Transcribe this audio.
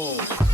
Oh.